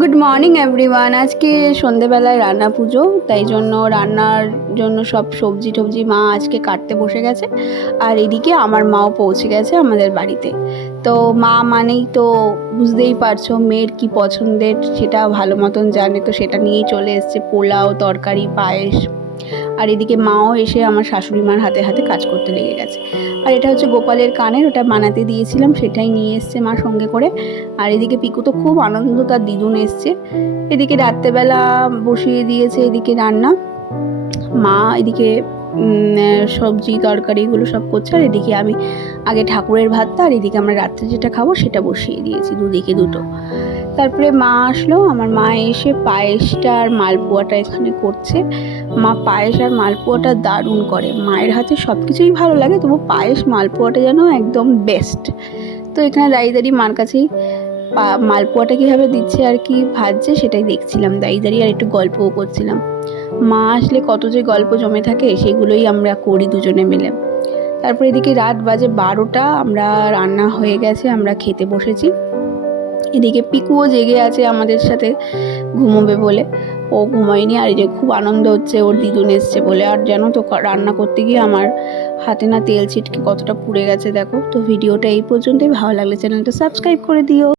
Good morning everyone. আজকে সন্ধেবেলায় রান্না পুজো, তাই জন্য রান্নার জন্য সব সবজি টবজি মা আজকে কাটতে বসে গেছে। আর এদিকে আমার মাও পৌঁছে গেছে আমাদের বাড়িতে। তো মা মানেই তো বুঝতেই পারছো মেয়ের কি পছন্দের সেটা ভালো মতন জানে, তো সেটা নিয়েই চলে এসছে, পোলাও, তরকারি, পায়েস। আর এদিকে মাও এসে আমার শাশুড়ি মার হাতে হাতে কাজ করতে লেগে গেছে। আর এটা হচ্ছে গোপালের কানের, ওটা বানাতে দিয়েছিলাম, সেটাই নিয়ে এসছে মা সঙ্গে করে। আর এদিকে পিকু তো খুব আনন্দ, তার দিদুন এসছে। এদিকে রাত্রেবেলা বসিয়ে দিয়েছে এদিকে রান্না মা, এদিকে সবজি তরকারিগুলো সব করছে। আর এদিকে আমি আগে ঠাকুরের ভাতটা, আর এদিকে আমরা রাত্রে যেটা খাবো সেটা বসিয়ে দিয়েছি, দুদিকে দুটো। তারপরে মা আসলো, আমার মা এসে পায়েসটা আর মালপোয়াটা এখানে করছে। মা পায়েস আর মালপোয়াটা দারুণ করে, মায়ের হাতে সব কিছুই ভালো লাগে, তবু পায়েস মালপোয়াটা যেন একদম বেস্ট। তো এখানে দাঁড়িয়ে দাঁড়িয়ে মার কাছেই মালপোয়াটা কীভাবে দিচ্ছে আর কি ভাজছে সেটাই দেখছিলাম দাঁড়িয়ে দাঁড়িয়ে, আর একটু গল্পও করছিলাম। মা আসলে কত যে গল্প জমে থাকে, সেগুলোই আমরা করি দুজনে মিলে। তারপরে এদিকে রাত বাজে 12টা, আমরা রান্না হয়ে গেছে, আমরা খেতে বসেছি। এদিকে পিকুও জেগে আছে আমাদের সাথে ঘুমোবে বলে, ও ঘুমায়নি। আর এই যে খুব আনন্দ হচ্ছে ওর দিদুন এসছে বলে। আর জানো তো রান্না করতে গিয়ে আমার হাতে না তেল ছিটকে কতটা পুড়ে গেছে দেখো। তো ভিডিওটা এই পর্যন্তই, ভালো লাগলে চ্যানেলটা সাবস্ক্রাইব করে দিও।